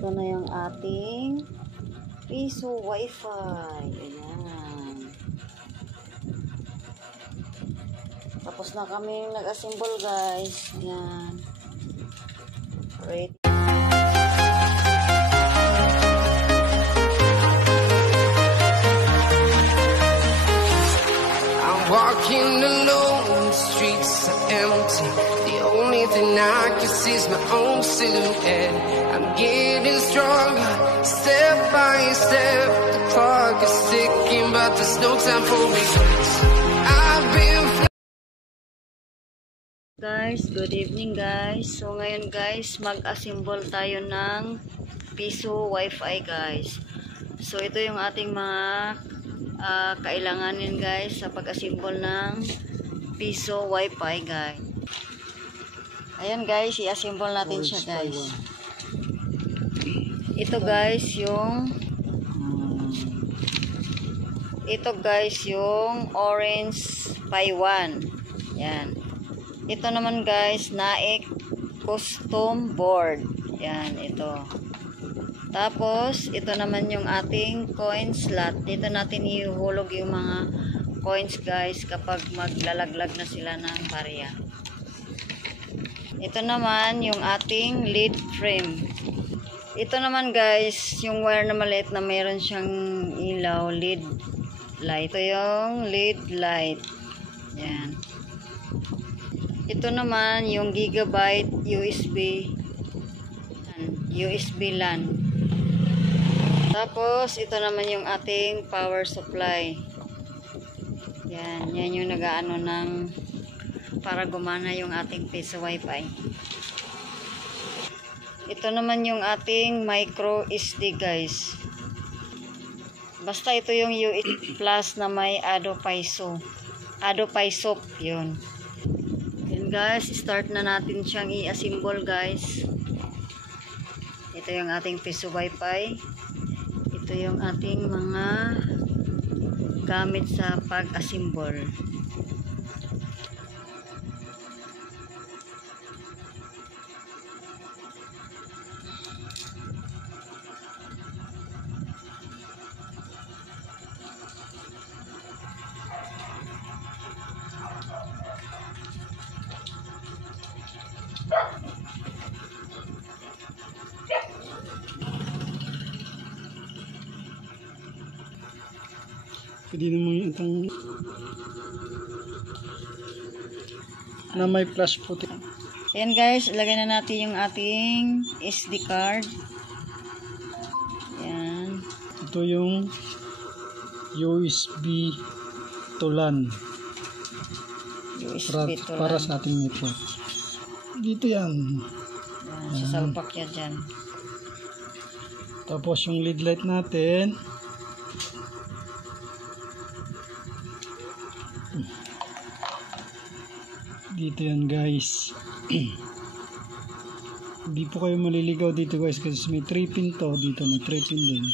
Ito na yung ating piso wifi. Ayan. Tapos na kami nag-assemble guys. Ayan. Ready. Walking alone, the streets are empty. The only thing I can see is my own silhouette. I'm getting stronger, step by step. The clock is ticking, but there's no time for regrets. I've been Guys, good evening guys. So ngayon guys, mag-assemble tayo ng piso wifi guys. So ito yung ating mga kailanganin guys sa pag-assemble ng piso wifi guys. Ayan guys, i-assemble natin siya guys. Ito guys yung orange Pi 1. Yan. Ito naman guys, Naik custom board. Yan, ito. Tapos, ito naman yung ating coin slot. Dito natin ihulog yung mga coins guys kapag maglalaglag na sila ng barya. Ito naman yung ating lead frame. Ito naman guys, yung wire na maliit na mayroon siyang ilaw, lead light. Ito yung lead light. Yan. Ito naman yung gigabyte USB LAN. Tapos, ito naman yung ating power supply. Yan yung nag-aano ng para gumana yung ating piso wifi. Ito naman yung ating micro SD guys. Basta ito yung USB Plus na may AdoPiSoap yun. Yan guys, start na natin siyang i-assemble guys. Ito yung ating piso wifi. Ito yung ating mga gamit sa pag-assemble. Pwede naman itong na may flash puti. Ayan guys, ilagay na natin yung ating SD card. Ayan. Ito yung USB to LAN. USB to para LAN. sa ating network. Dito yan. Ayan, sasalpak yan dyan. Tapos yung lead light natin. Dito yan guys. Hindi po kayo maliligaw dito guys kasi may 3 pin to. Dito may 3 pin din.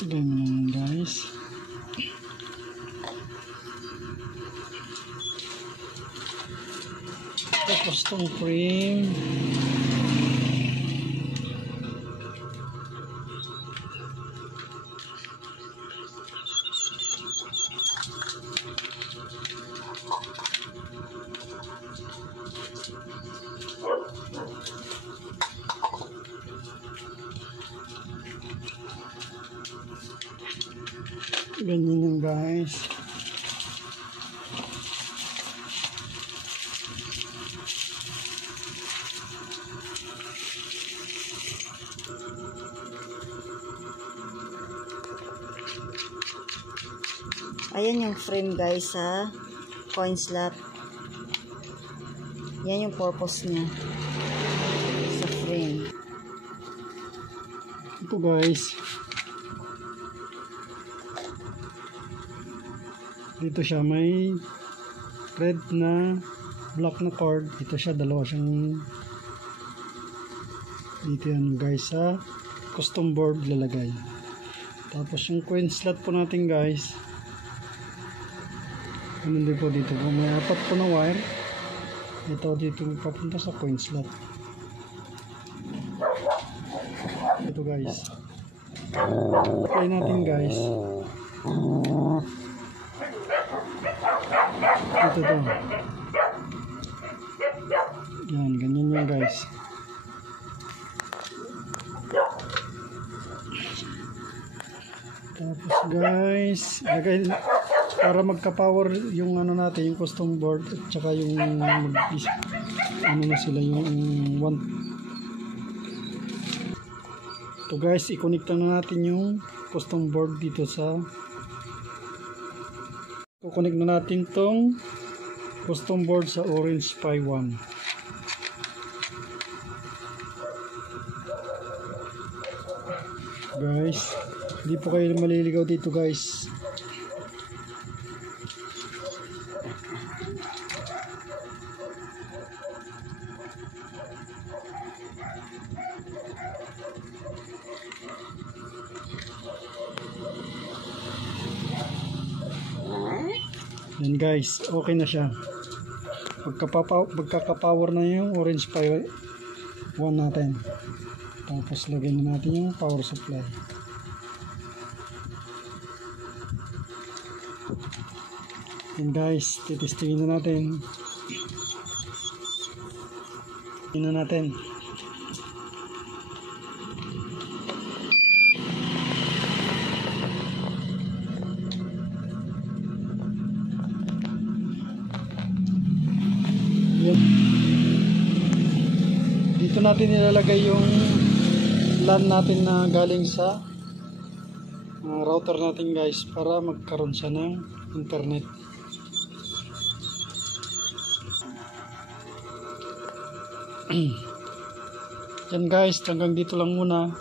Tignan mo naman guys. Tapos itong frame. Ganyan yung guys. Ayan yung frame guys sa coin slot. Yan yung purpose niya sa frame. Ito guys. Dito siya may red na black na cord. Dito siya, dalawa siyang dito yan guys sa custom board lalagay. Tapos yung coin slot po natin guys, ganun din po dito po. May apat po na wire. Ito dito papunta sa coin slot. guys. Try natin guys. Ito to. Yan, ganyan yan guys. Tapos guys, lagay para magka-power yung ano natin, yung custom board at saka yung ano na sila yung one. Ito guys, i-connect na natin yung custom board dito sa i-connect na natin tong custom board sa Orange Pi 1. Guys, hindi po kayo maliligaw dito guys. Yan guys, okay na siya. Magkaka-power na yung Orange Pi 1 natin. Tapos lagyan na natin yung power supply. Yan guys, titestingin na natin. Tingnan natin. Dito natin nilalagay yung LAN natin na galing sa router natin guys para magkaroon siya ng internet. Yan guys, hanggang dito lang muna.